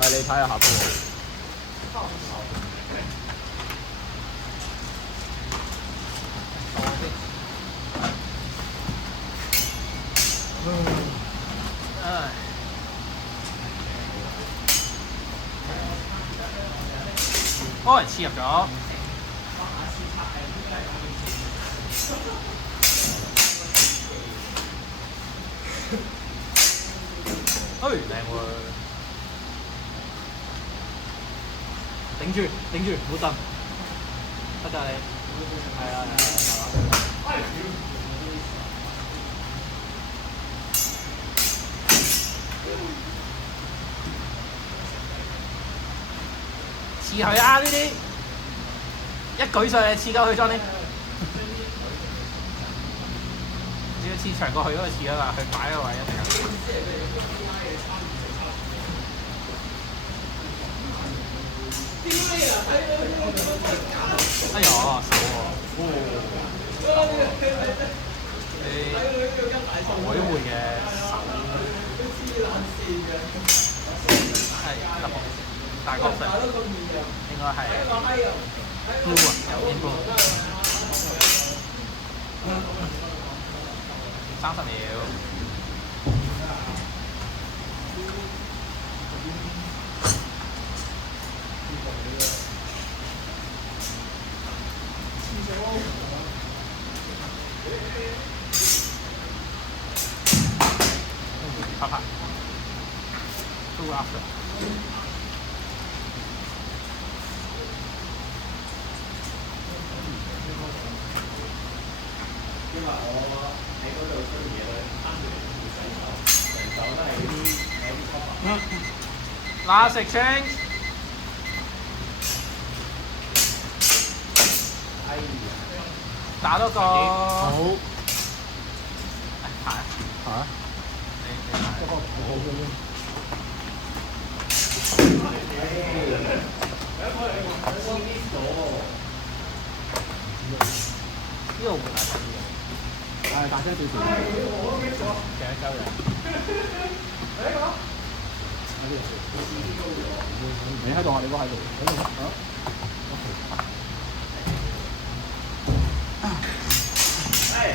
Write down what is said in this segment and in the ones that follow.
係你睇下下波。波人切入咗。哎，靚喎！頂住，頂住，唔好震。得㗎你。係啊係啊。刺佢啊！呢啲一舉上嚟刺鳩佢裝啲，只要刺長過去嗰個刺啊嘛，佢擺個位一定有。哎呀，手喎！我都會嘅手。係得大角色，應該係 blue 啊，有啲 blue。30秒。拍拍。Two after。因為我喺嗰度出嘢咧，攤住嚟洗手，成手都係啲 Last exchange。哎呀！打多個。好。排。嚇？你排。呢個會大聲啲嘅。係大聲少少。其實鳩人。你喺度啊？你都喺度。哎，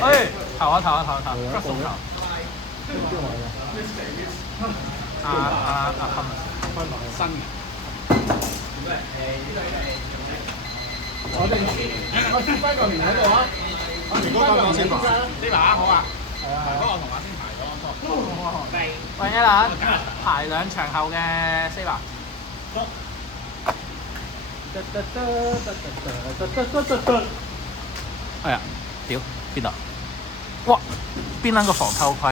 頭啊！骨數頭。邊個位㗎？阿分落去新嘅。我先翻個面喺度啊！我先翻個面先呢把好啊！係啊係啊。嗰個同阿先排咗。喂一啦，排兩場後嘅 Saber。哎呀，屌邊度？哇！邊撚個防偷窺？